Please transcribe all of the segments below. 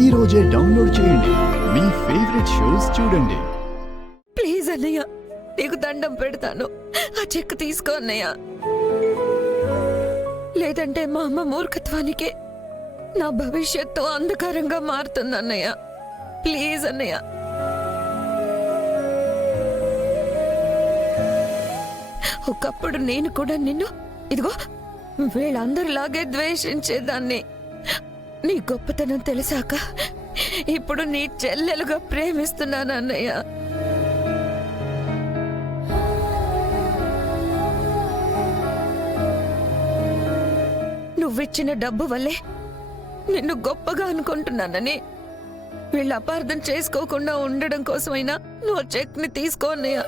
ఈ రోజే డౌన్లోడ్ చేయండి. మీ ఫేవరెట్ షోస్ చూడండి. ప్లీజ్ అన్నయ్య, నీకు దండం పెడతాను, ఆ చెక్ తీసుకో అన్నయ్య. లేదంటే మా అమ్మ మూర్ఖత్వానికి నా భవిష్యత్తు అంధకారంగా మారుతుంది అన్నయ్య. ప్లీజ్ అన్నయ్య. ఒకప్పుడు నేను కూడా నిన్ను ఇదిగో వీళ్ళందరిలాగే ద్వేషించేదాన్ని. నీ గొప్పతనం తెలిసాక ఇప్పుడు నీ చెల్లెలుగా ప్రేమిస్తున్నాను అన్నయ్య. నువ్విచ్చిన డబ్బు వల్లే నిన్ను గొప్పగా అనుకుంటున్నానని వీళ్ళు అపార్థం చేసుకోకుండా ఉండడం కోసమైనా నువ్వు చెక్ ని తీసుకో అన్నయ్య.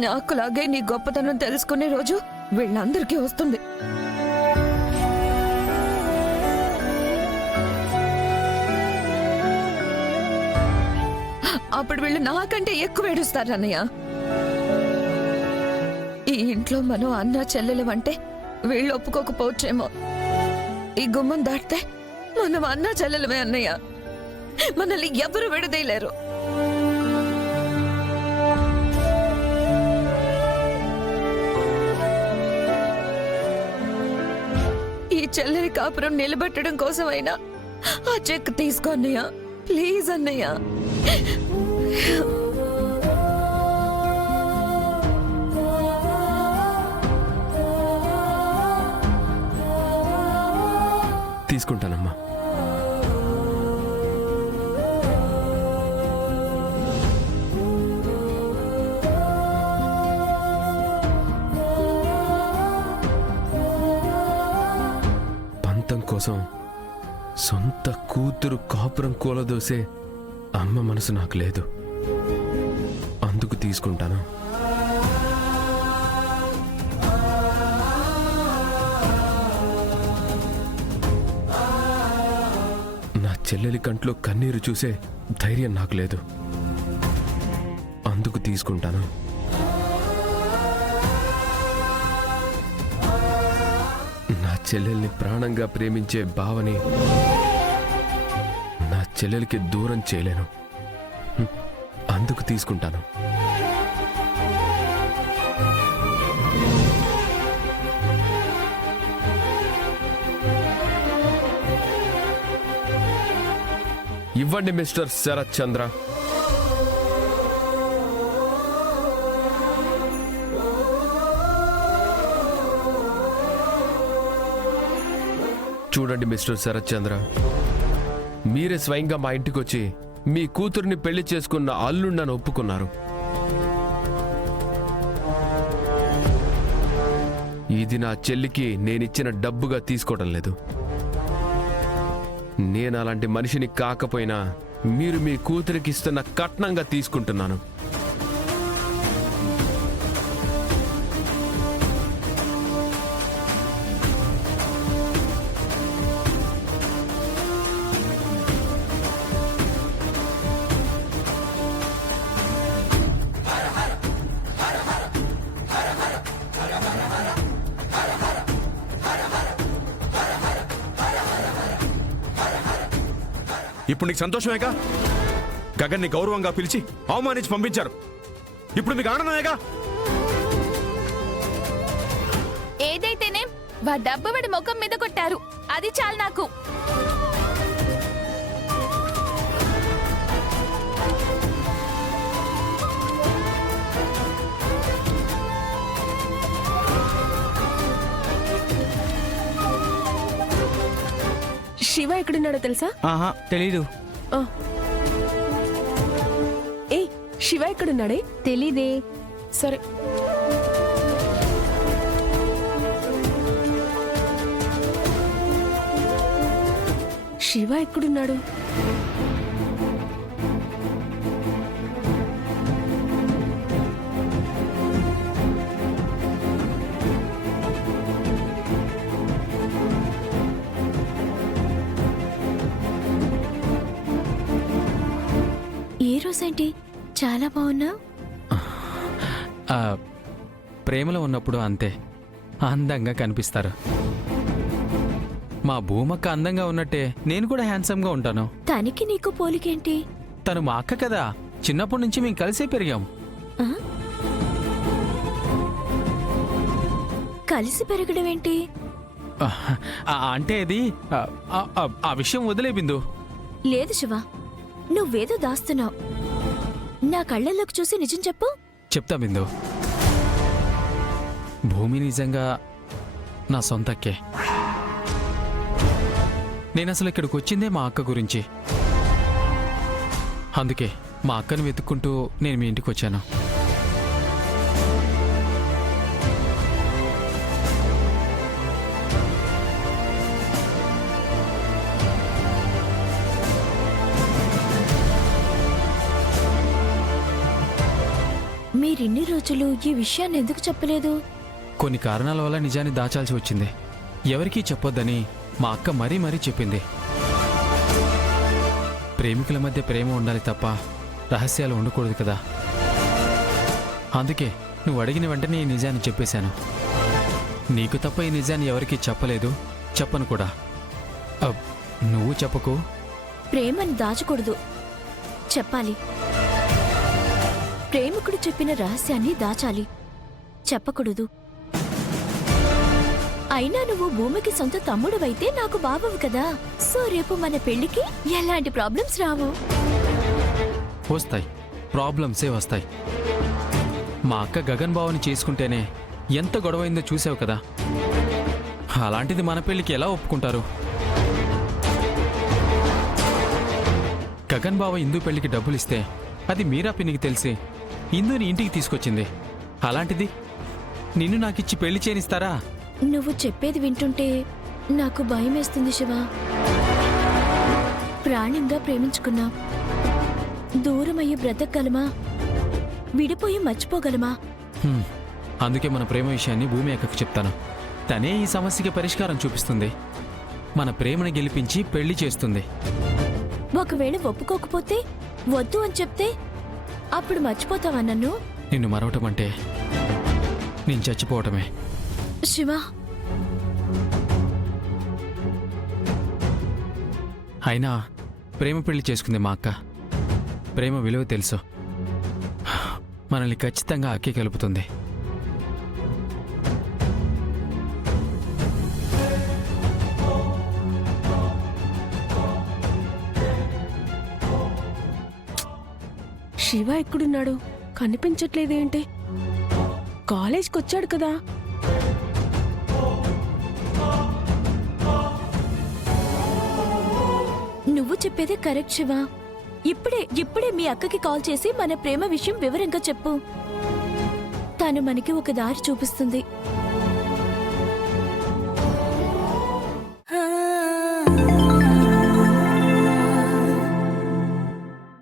నాకులాగే నీ గొప్పతనం తెలుసుకునే రోజు వీళ్ళందరికీ వస్తుంది. అప్పుడు వీళ్ళు నాకంటే ఎక్కువ ఏడుస్తారు అన్నయ్య. ఈ ఇంట్లో మనం అన్న చెల్లెలం అంటే వీళ్ళు ఒప్పుకోకపోవచ్చేమో, ఈ గుమ్మం దాటితే మనం అన్న చెల్లెలమే అన్నయ్య. మనల్ని ఎవరు విడదీయలేరు. ఈ చెల్లెలి కాపురం నిలబెట్టడం కోసమైనా ఆ చెక్ తీసుకో అన్నయ్య. ప్లీజ్ అన్నయ్య. తీసుకుంటానమ్మా. పంతం కోసం సొంత కూతురు కాపురం కూలదోసే అమ్మ మనసు నాకు లేదు. అందుకు తీసుకుంటాను. నా చెల్లెలి కంట్లో కన్నీరు చూసే ధైర్యం నాకు లేదు. అందుకు తీసుకుంటాను. నా చెల్లెల్ని ప్రాణంగా ప్రేమించే భావని నా చెల్లెలికి దూరం చేయలేను. అందుకు తీసుకుంటాను. ఇవ్వండి మిస్టర్ శరత్ చంద్ర. చూడండి మిస్టర్ శరత్ చంద్ర, మీరే స్వయంగా మా ఇంటికి వచ్చి మీ కూతుర్ని పెళ్లి చేసుకున్న అల్లుండని ఒప్పుకున్నారు. ఇది నా చెల్లికి నేనిచ్చిన డబ్బుగా తీసుకోవడం లేదు. నేను అలాంటి మనిషిని కాకపోయినా మీరు మీ కూతురికి ఇస్తున్న కట్నంగా తీసుకుంటున్నాను. ఇప్పుడు నీకు సంతోషమేగా? గగన్ని గౌరవంగా పిలిచి అవమానించి పంపించారు. ఇప్పుడు మీకు ఆనందమేగా? ఏదైతేనే వా డబ్బు వాడి ముఖం మీద కొట్టారు, అది చాలు నాకు. శివ ఎక్కడున్నాడో తెలుసా? ఆహా, తెలీదు. ఏ శివ ఎక్కడున్నాడే? తెలీదే. సరే. శివ ఎక్కడున్నాడు? రోజేంటి చాలా బాగున్నా? ప్రేమలో ఉన్నప్పుడు అంతే, అందంగా కనిపిస్తారు. మా భూమక్క అందంగా ఉన్నట్టే నేను కూడా హ్యాండ్సమ్గా ఉంటాను. తనకి నీకు పోలికేంటి? తను మా అక్క కదా, చిన్నప్పటి నుంచి మేము కలిసే పెరిగాం. ఆ? కలిసి పెరగడం ఏంటి? అంటే అది ఆ విషయం వదిలే బిందు. లేదు శివ, నువ్వేదో దాస్తున్నావు. నా కళ్ళల్లోకి చూసి నిజం చెప్పు. చెప్తా బిందు. భూమి నిజంగా నా సొంతక్కే. నేను అసలు ఇక్కడికి వచ్చిందే మా అక్క గురించి. అందుకే మా అక్కను వెతుక్కుంటూ నేను మీ ఇంటికి వచ్చాను. మీరిన్ని రోజులు ఈ విషయాన్ని ఎందుకు చెప్పలేదు? కొన్ని కారణాల వల్ల నిజాన్ని దాచాల్సి వచ్చింది. ఎవరికీ చెప్పొద్దని మా అక్క మరీ మరీ చెప్పింది. ప్రేమికుల మధ్య ప్రేమ ఉండాలి తప్ప రహస్యాలు ఉండకూడదు కదా. అందుకే నువ్వు అడిగిన వెంటనే ఈ నిజాన్ని చెప్పేశాను. నీకు తప్ప ఈ నిజాన్ని ఎవరికీ చెప్పలేదు, చెప్పను కూడా. నువ్వు చెప్పకు. ప్రేమని దాచకూడదు, చెప్పాలి. ప్రేమికుడు చెప్పిన రహస్యాన్ని దాచాలి, చెప్పకూడదు. అయినా నువ్వు భూమికి సొంత తమ్ముడువైతే నాకు బాబవు కదా. సో రేపు మన పెళ్లికి ఎలాంటి ప్రాబ్లమ్స్ రావు. వస్తాయి, ప్రాబ్లమ్సే వస్తాయి. మా అక్క గగన్ బావని చేసుకుంటేనే ఎంత గొడవైందో చూసావు కదా. అలాంటిది మన పెళ్లికి ఎలా ఒప్పుకుంటారు? గగన్ బావ ఇందు పెళ్లికి డబ్బులిస్తే అది మీరా పిన్నికి తెలిసి ఇందుని ఇంటికి తీసుకొచ్చింది. అలాంటిది నిన్ను నాకిచ్చి పెళ్లి చేయనిస్తారా? నువ్వు చెప్పేది వింటుంటే నాకు భయమేస్తుంది శివ. ప్రాణంగా ప్రేమించుకున్నాం, దూరమయ్యి బ్రతకగలమా? విడిపోయి మర్చిపోగలమా? అందుకే మన ప్రేమ విషయాన్ని భూమి అక్కకు చెప్తాను. తనే ఈ సమస్యకి పరిష్కారం చూపిస్తుంది. మన ప్రేమను గెలిపించి పెళ్లి చేస్తుంది. ఒకవేళ ఒప్పుకోకపోతే, వద్దు అని చెప్తే అప్పుడు మర్చిపోతావా నన్ను? నిన్ను మరవటం అంటే నేను చచ్చిపోవటమే. శివ, అయినా ప్రేమ పెళ్లి చేసుకుంది మా అక్క. ప్రేమ విలువ తెలుసు. మనల్ని ఖచ్చితంగా అక్కే కలుపుతుంది. శివ ఎక్కడున్నాడు? కనిపించట్లేదేంటి? కాలేజ్కి వచ్చాడు కదా. నువ్వు చెప్పేదే కరెక్ట్ శివ. ఇప్పుడే మీ అక్కకి కాల్ చేసి మన ప్రేమ విషయం వివరంగా చెప్పు. తను మనకి ఒక దారి చూపిస్తుంది. ఆ